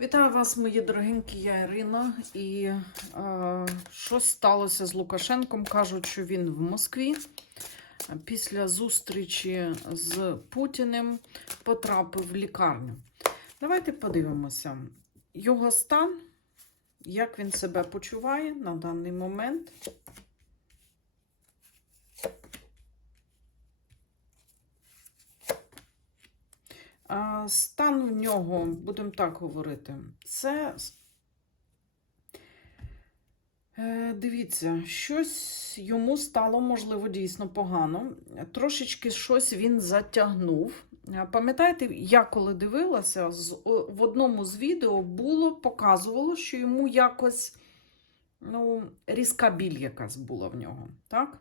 Вітаю вас, мої дорогенькі, я Ірина. І е, щось сталося з Лукашенком. Кажуть, що він в Москві. Після зустрічі з Путіним потрапив в лікарню. Давайте подивимося. Його стан, як він себе почуває на даний момент. Стан в нього, будемо так говорити, це. Е, Дивіться, щось йому стало, можливо, дійсно погано. Трошечки щось він затягнув. Пам'ятаєте, я коли дивилася, в одному з відео було, показувало, що йому якось ну, різка біль якась була в нього. Так?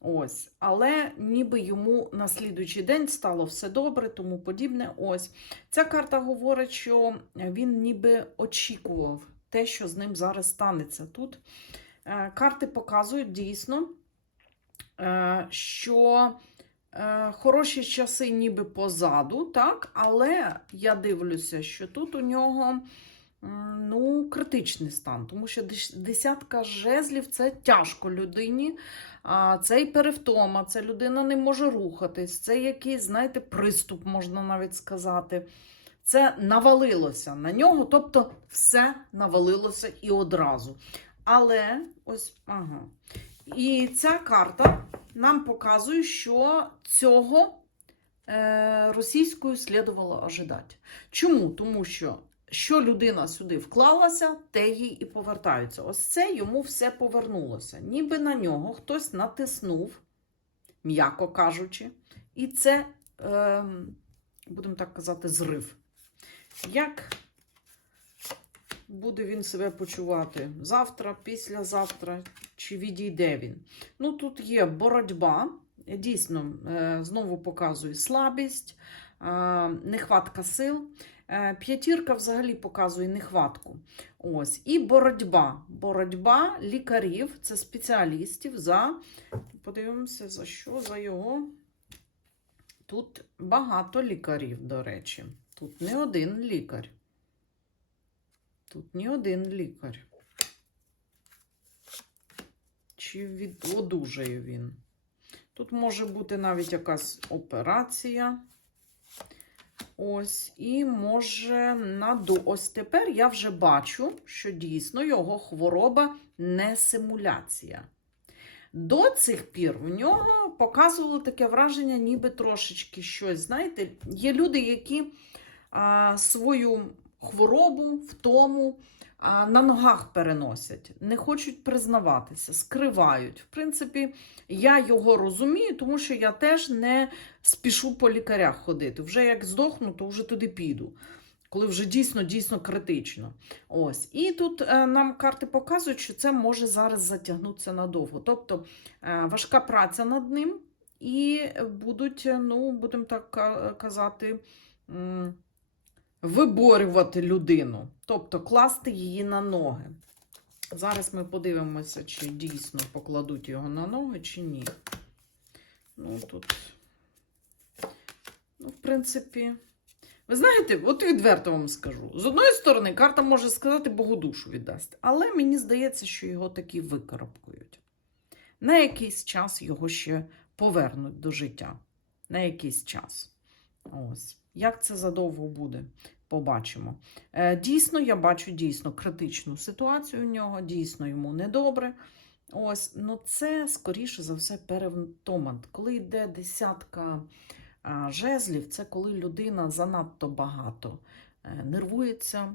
Ось, але ніби йому на слідуючий день стало все добре, тому подібне. Ось ця карта говорить, що він ніби очікував те, що з ним зараз станеться. Тут е, карти показують дійсно, е, що е, хороші часи ніби позаду, так, але я дивлюся, що тут у нього. Ну, критичний стан, тому що десятка жезлів це тяжко людині. Це і перевтома, це людина не може рухатись, це якийсь, знаєте, приступ, можна навіть сказати. Це навалилося на нього, тобто все навалилося і одразу. Але ось, ага. І ця карта нам показує, що цього е, російською слідувало ожидати. Чому? Тому що що людина сюди вклалася, те їй і повертаються. Ось це йому все повернулося. Ніби на нього хтось натиснув, м'яко кажучи, і це, е, будемо так казати, зрив. Як буде він себе почувати завтра, післязавтра, чи відійде він? Ну, тут є боротьба. Дійсно, е, знову показує слабість, е, нехватка сил. Е, П'ятірка взагалі показує нехватку. Ось. І боротьба. Боротьба лікарів, це спеціалістів за. Подивимося, за що? За його. Тут багато лікарів, до речі. Тут не один лікар. Тут не один лікар. Чи від... одужає він? Тут може бути навіть якась операція. Ось, і може наду. Ось тепер я вже бачу, що дійсно його хвороба не симуляція. До цих пір в нього показувало таке враження, ніби трошечки щось. Знаєте, є люди, які а, свою хворобу, втому на ногах переносять, не хочуть признаватися, скривають. В принципі, я його розумію, тому що я теж не спішу по лікарях ходити. Вже як здохну, то вже туди піду. Коли вже дійсно дійсно критично. Ось. І тут е, нам карти показують, що це може зараз затягнутися надовго. Тобто е, важка праця над ним, і будуть, е, ну, будемо так казати, м, виборювати людину, тобто класти її на ноги. Зараз ми подивимося, чи дійсно покладуть його на ноги, чи ні. Ну, тут, ну, в принципі, ви знаєте, от відверто вам скажу. З одної сторони, карта може сказати, Богу душу віддасть. Але мені здається, що його таки викарабкують. На якийсь час його ще повернуть до життя. На якийсь час. Ось. Як це задовго буде, побачимо. Е, Дійсно, я бачу дійсно критичну ситуацію у нього, дійсно йому недобре. Ось, ну це скоріше за все перевтома. Коли йде десятка жезлів, це коли людина занадто багато е, нервується,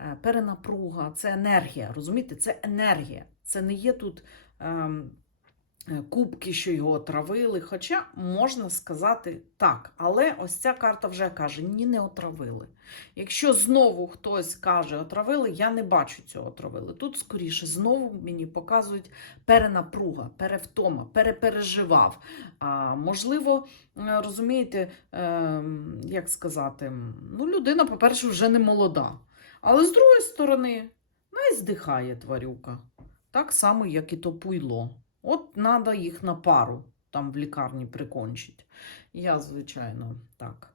е, перенапруга, це енергія. Розумієте, це енергія. Це не є тут ем, кубки, що його отравили. Хоча можна сказати так. Але ось ця карта вже каже: ні, не отравили. Якщо знову хтось каже, отравили, я не бачу цього отравили. Тут скоріше знову мені показують перенапруга, перевтома, перепереживав. А, можливо, е, розумієте, е, як сказати, ну, людина, по-перше, вже не молода. Але з другої сторони, най здихає тварюка. Так само, як і то пуйло. От треба їх на пару там в лікарні прикончити. Я, звичайно, так.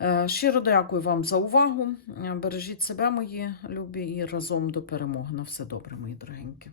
Е, Щиро дякую вам за увагу. Е, Бережіть себе, мої любі, і разом до перемоги. На все добре, мої дорогенькі.